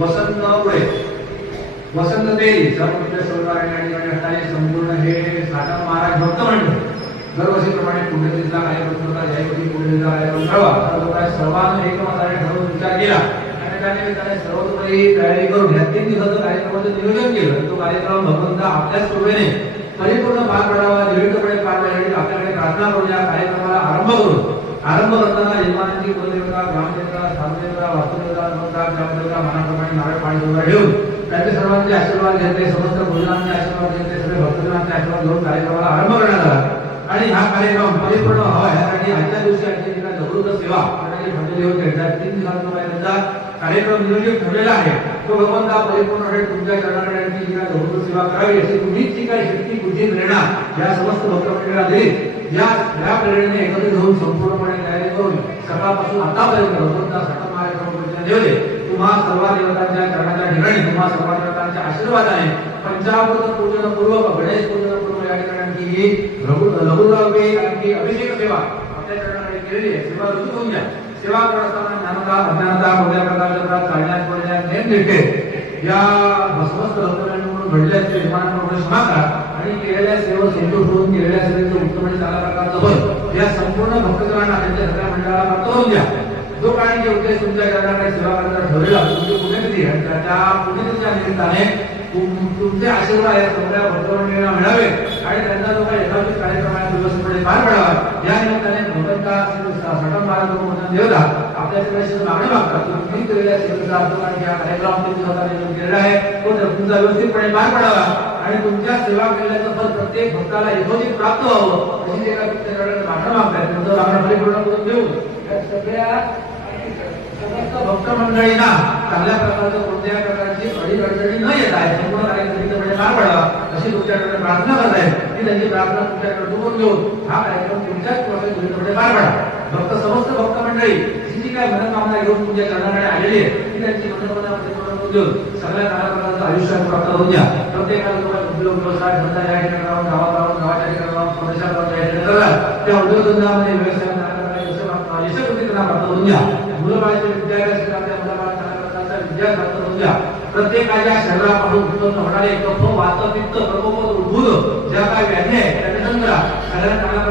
वसंत वसंत ते समुद्र संपूर्ण हे साठा महाराज भक्त मंडळ दरवर्षीप्रमाणे पुण्यतिथीचा कार्यक्रम होता यावेळी पुण्यतिथीचा कार्यक्रम ठरवा सर्वकाही सर्वांना एकमताने ठरवून विचार केला. आणि त्याने त्याने सर्वतोपरी तयारी करून या तीन दिवसाचं कार्यक्रमाचं नियोजन केलं. तो कार्यक्रम भगवंता आपल्याच कृपेने परिपूर्ण पार पडावा निर्विघ्नपणे पार पाडण्यासाठी आपल्याकडे प्रार्थना करून या कार्यक्रमाला आरंभ करू आरंभ करताना यजमानांची कुलदेवता ग्रामदेवता सामदेवता वास्तुदेवता नमस्कार ग्रामदेवता मनाप्रमाणे नारळ पाणी जोडा घेऊन त्यांचे सर्वांचे आशीर्वाद घेतले समस्त भोजनांचे आशीर्वाद घेतले सगळे भक्तजनांचे आशीर्वाद घेऊन कार्यक्रमाला आरंभ करण्यात आला. आणि हा कार्यक्रम परिपूर्ण व्हावा यासाठी आजच्या दिवशी आजच्या दिवशी जागृत सेवा करण्याचे होते. त्या तीन दिवसांचा महिन्यांचा कार्यक्रम नियोजित ठरलेला आहे. तो भगवंता परिपूर्ण तुमच्या चरणाकडे आणखी जागृत सेवा करावी अशी तुम्हीच जी काही शक्ती बुद्धी प्रेरणा या समस्त भक्तमंडळाला दिली. या या प्रेरणेने एकत्रित होऊन संपूर्णपणे तयारी करून सकाळपासून आतापर्यंत भगवंता सटम कार्यक्रम ठेवले तुम्हा सर्व देवतांच्या चरणाच्या ठिकाणी तुम्हा सर्व देवतांचे आशीर्वाद आहे पंचामृत पूजन पूर्वक गणेश पूजन पूर्वक या ठिकाणी आणखी ही लघुरावे आणखी अभिषेक सेवा आपल्या चरणाकडे केलेली आहे. सेवा रुजू होऊन द्या. सेवा करत असताना ज्ञानता अज्ञानता कोणत्या प्रकारच्या त्रास काढण्यात पडण्यात नेम निष्ठे या भस्मस्त भक्तजनांनी म्हणून घडल्या असलेल्या क्षमा करा. आणि केलेल्या सेवा संतोष होऊन केलेल्या सेवेचं उत्तम आणि चांगल्या प्रकारचं फल या संपूर्ण भक्तजनांना त्यांच्या सगळ्या मंडळाला प्राप्त होऊन द्या. जो काही जे उद्देश तुमच्या चरणाकडे सेवा करण्याचा ठरलेला तुमची म्हणजे पुण्यतिथी आणि त्या- त्या पुण्यतिथीच्या निमित्ताने तुमचे आशीर्वाद या सगळ्या भक्तमंडळींना मिळावे आणि त्यांचा जो काही एकात्मिक कार्यक्रम आहे दिवसपणे पार पडावा या निमित्ताने भगवंता सटम महाराज देवता मागणी मागतात तुम्ही केलेल्या सेवेचा अर्थ आणि या कार्यक्रम तुम्ही केलेला आहे तो तुमचा व्यवस्थितपणे पार पडावा आणि तुमच्या सेवा केल्याचं फल प्रत्येक भक्ताला यथोचित प्राप्त व्हावं अशी एका तुमच्याकडे मागणं मागताय तुमचं मागणं परिपूर्ण करून देऊ या सगळ्या समस्त भक्त मंडळींना चांगल्या प्रकारचं कोणत्याही प्रकारची अडी अडचणी न येत आहे संपूर्ण कार्यक्रम पार पडावा अशी तुमच्याकडे प्रार्थना करत आहे. की त्यांची प्रार्थना तुमच्याकडे डुबून घेऊन हा कार्यक्रम तुमच्याच तुमच्याकडे पार पडा. भक्त समस्त भक्त मंडळी जी जी काय मनोकामना घेऊन तुमच्या चरणाकडे आलेली आहे ती त्यांची मनोकामना देऊन सगळ्या चांगल्या प्रकारचं आयुष्य प्राप्त होऊन द्या प्रत्येकाला तुम्हाला उद्योग व्यवसाय धंदा या ठिकाणी राहून गावात गावाच्या ठिकाणी प्रदेशात त्या उद्योगधंदामध्ये व्यवसाय करून द्या मुलं बाळाच्या विद्यार्थ्यांसाठी आपल्या विद्या प्राप्त करून घ्या प्रत्येकाच्या शरीरापासून उत्पन्न होणारे कफ वात पित्त प्रकोप उद्भूत ज्या काय व्याधी आहे त्याने संग्रह करा सगळ्या